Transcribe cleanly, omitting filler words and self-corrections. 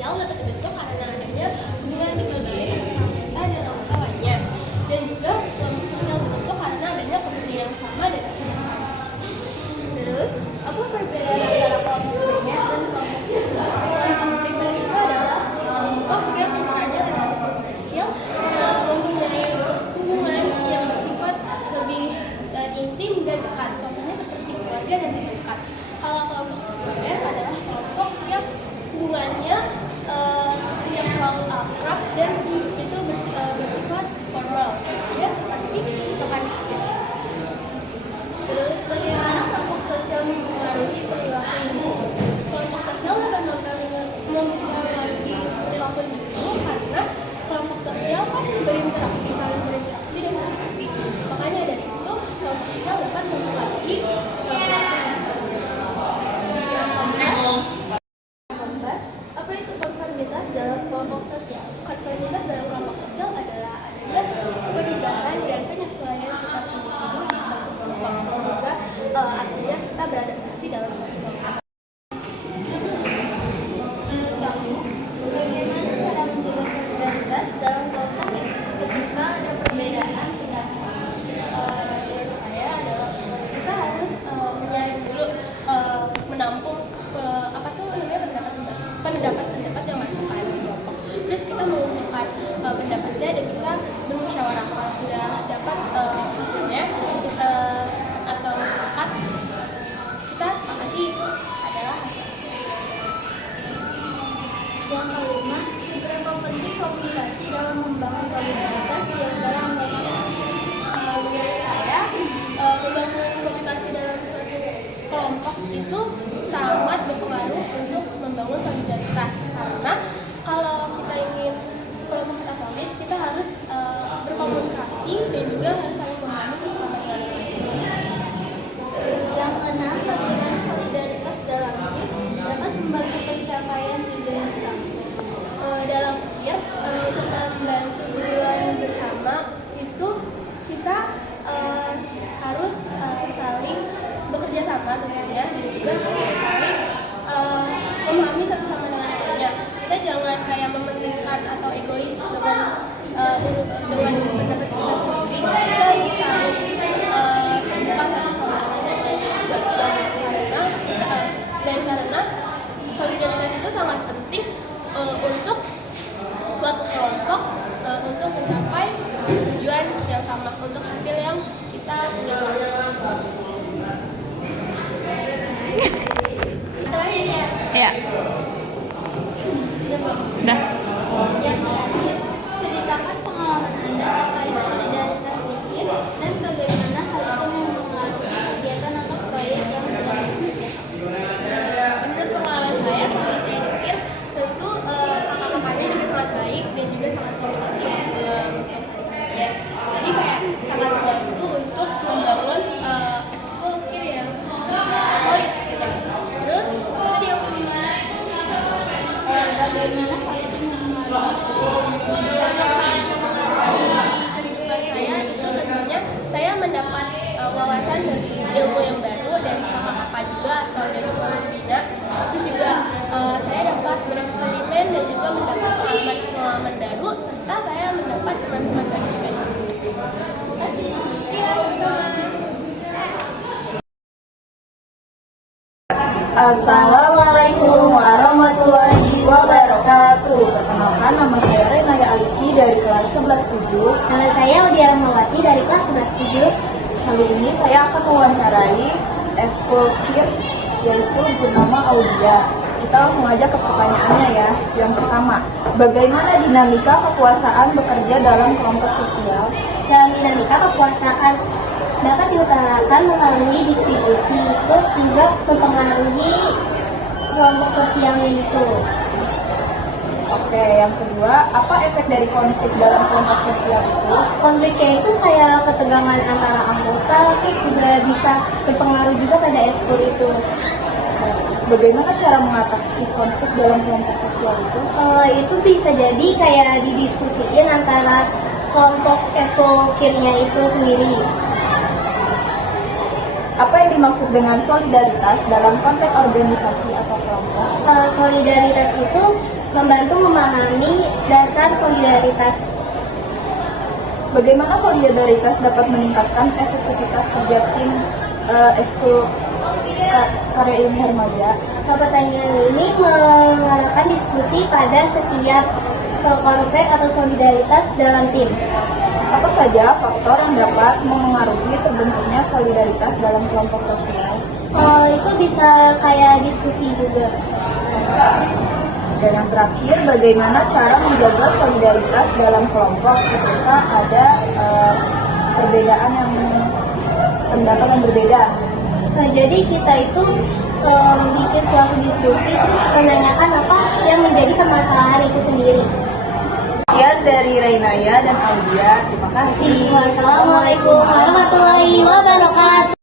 sosial dapat dibentuk karena adanya hubungan lebih baik antara pemerintah dan orang tuanya, dan juga kelompok sosial dibentuk karena adanya kepentingan yang sama dan hasil yang sama. Terus, apa perbedaan antara kelompok primer dan kelompok sekunder? Kelompok primer itu adalah kelompok yang ukurannya relatif lebih kecil, mempunyai hubungan yang bersifat lebih intim dan dekat. Contohnya seperti keluarga dan teman dekat. Kalau kelompok sekunder adalah kelompok yang hubungannya tidak terlalu akrab dan itu bersifat formal, ya seperti rekan kerja. Terus, bagaimana kelompok sosial mempengaruhi perilaku individu? Kelompok sosial dapat mempengaruhi perilaku individu karena kelompok sosial kan berinteraksi, saling berinteraksi dan komunikasi. Makanya dari itu kelompok sosial dapat mempengaruhi perilaku individu. Keempat, apa itu konformitas dalam kelompok sosial? Konformitas dalam kelompok sosial adalah adanya perubahan dan penyesuaian sikap individu di suatu kelompok, dan juga artinya kita beradaptasi dalam suatu kelompok. Menurut kamu, bagaimana cara menjaga solidaritas dalam kelompok ketika ada perbedaan pendapat? Menurut saya adalah kita harus menyaring dulu, menampung pendapat yang masuk ke dalam kelompok. Terus kita mengumpulkan pendapatnya dan kita bermusyawarah. Kalau sudah dapat hasilnya atau sepakat, kita sepakati adalah hasil. Yang kelima, seberapa penting komunikasi dalam membangun solidaritas di antara anggota kelompok? Menurut saya, membangun komunikasi dalam suatu kelompok itu sangat berpengaruh untuk membangun solidaritas, karena kalau kita ingin kelompok kita solid, kita harus berkomunikasi dan juga harus saling memahami satu sama lain. Yang keenam, bagaimana solidaritas dalam tim dapat membantu pencapaian tujuan bersama? Dalam pikir, untuk membantu tujuan bersama itu kita harus saling bekerja sama tentunya, dan juga harus saling memahami satu sama lainnya. Kita jangan kayak mementingkan atau egois dengan pendapat kita sendiri. Kita harus saling terbuka satu sama lainnya juga, karena solidaritas itu sangat penting untuk suatu kelompok untuk mencapai tujuan yang sama, untuk hasil yang kita inginkan. Terakhir ya. Ya, udah. Yang terakhir, ceritakan pengalaman Anda terkait solidaritas di tim dan bagaimana hal itu mempengaruhi kegiatan atau proyek yang sedang dikerjakan. Menurut pengalaman saya selama saya di PIR, tentu kakak-kakaknya juga sangat baik dan juga sangat komunikatif untuk kerja. Jadi kayak sangat membantu untuk membangun ekskul PIR yang solid gitu. Terus tadi yang Bagaimana hal itu mempengaruhi kehidupan saya itu tentunya saya mendapat wawasan dan ilmu yang baru dari kakak-kakak juga atau dari teman bina. Terus juga saya dapat bereksperimen dan juga mendapat pengalaman baru, serta saya mendapat teman-teman baru juga. Terima kasih. Iya, sama-sama. Assalamualaikum warahmatullahi wabarakatuh. Perkenalkan, nama saya Renaya Alifi dari kelas 11-7. Nama saya Udia Rahmawati dari kelas 11-7. Kali ini saya akan mewawancarai eskul KIR, yaitu bernama Audia. Kita langsung aja ke pertanyaannya ya. Yang pertama, bagaimana dinamika kekuasaan bekerja dalam kelompok sosial? Dalam dinamika kekuasaan dapat diutarakan melalui distribusi, terus juga mempengaruhi kelompok sosialnya itu. Oke, yang kedua, apa efek dari konflik dalam kelompok sosial itu? Konfliknya itu kayak ketegangan antara anggota, terus juga bisa berpengaruh juga pada eskul itu. Bagaimana cara mengatasi konflik dalam kelompok sosial itu? Itu bisa jadi kayak didiskusiin antara kelompok eskul kirnya itu sendiri. Apa yang dimaksud dengan solidaritas dalam konteks organisasi atau kelompok? Solidaritas itu membantu memahami dasar solidaritas. Bagaimana solidaritas dapat meningkatkan efektivitas kerja tim ekskul karya ilmiah remaja? Pertanyaan ini mengarahkan diskusi pada setiap konflik atau solidaritas dalam tim. Apa saja faktor yang dapat mengaruhi terbentuknya solidaritas dalam kelompok sosial? Itu bisa kayak diskusi juga. Dan yang terakhir, bagaimana cara menjaga solidaritas dalam kelompok ketika ada perbedaan yang pendapat yang berbeda? Jadi kita itu bikin suatu diskusi terus menanyakan apa yang menjadi permasalahan itu sendiri. Sekian dari Rainaya dan Aulia. Terima kasih. Wassalamualaikum warahmatullahi wabarakatuh.